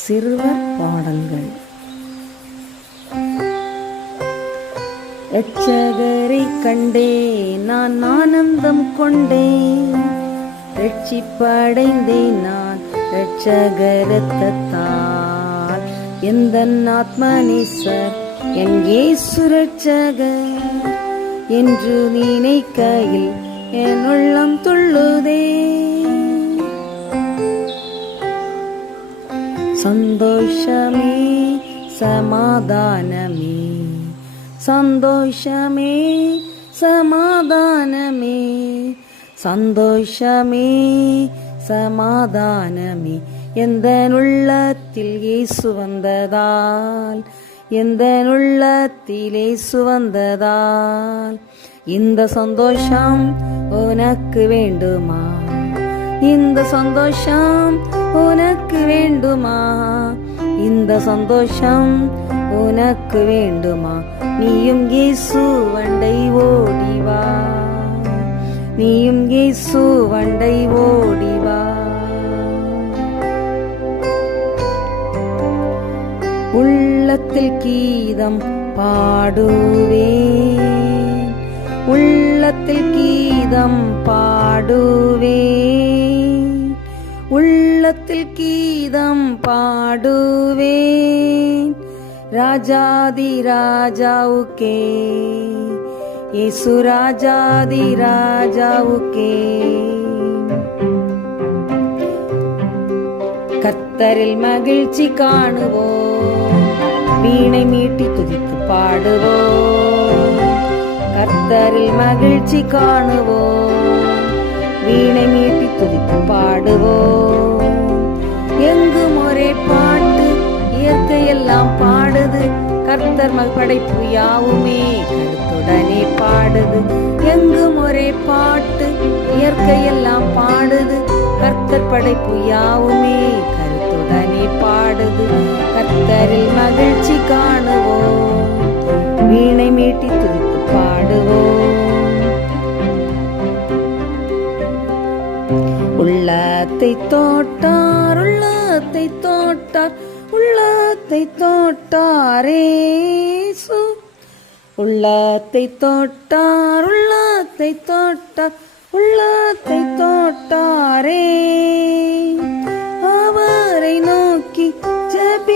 சிறுவர் பாடல்கள். இரட்சகரை கண்டே நான் ஆனந்தம் கொண்டேன், ரட்சிப்படைந்தேன் நான் இரட்சகர் இரத்தத்தால். எந்தன் ஆத்மநேசர் என் இயேசு இரட்சகர் என்று நினைக்கையில் என் உள்ளம் துள்ளுதே. சந்தோஷமே சமாதானமே, சந்தோஷமே சமாதானமே, சந்தோஷமே சமாதானமே. எந்த உள்ளத்தில் இயேசு வந்ததால், எந்த உள்ளத்தில் இயேசு வந்ததால். இந்த சந்தோஷம் உனக்கு வேண்டுமா? இந்த சந்தோஷம் உனக்கு வேண்டுமா? இந்த சந்தோஷம் உனக்கு வேண்டுமா? நீயும் இயேசு வண்டை ஓடிவா, நீயும் இயேசு வண்டை ஓடிவா. உள்ளத்தில் கீதம் பாடுவேன், உள்ளத்தில் கீதம் பாடுவேன், உள்ளத்தில் கீதம் பாடுவேன். ராஜாதி ராஜாவுக்கே, இயேசு ராஜாதி ராஜாவுக்கே. கர்த்தரில் மகிழ்ச்சி காணுவோம், வீணை மீட்டி துதித்து பாடுவோம். கர்த்தரில் மகிழ்ச்சி காணுவோம், வீணை மீட்டி துதித்து பாடுவோம். எங்கும் ஒரே பாட்டு, இயற்கையெல்லாம் பாடுது. கர்த்தர் படைப்பு யாவுமே கருத்துடனே பாடுது. எங்கும் ஒரே பாட்டு, இயற்கையெல்லாம் பாடுது. கர்த்தர் படைப்பு யாவுமே கருத்துடனே பாடுது. கர்த்தரில் மகிழ்ச்சி காணுவோம், வீணை மீட்டி துதித்து பாடுவோம். உள்ளத்தை தோட்டார், உள்ளத்தை தோட்டார், உள்ளத்தை தோட்டாரேசு. உள்ளத்தை தோட்டார், உள்ளத்தை தோட்டார், உள்ளத்தை தோட்டாரே. அவரை நோக்கி ஜெபி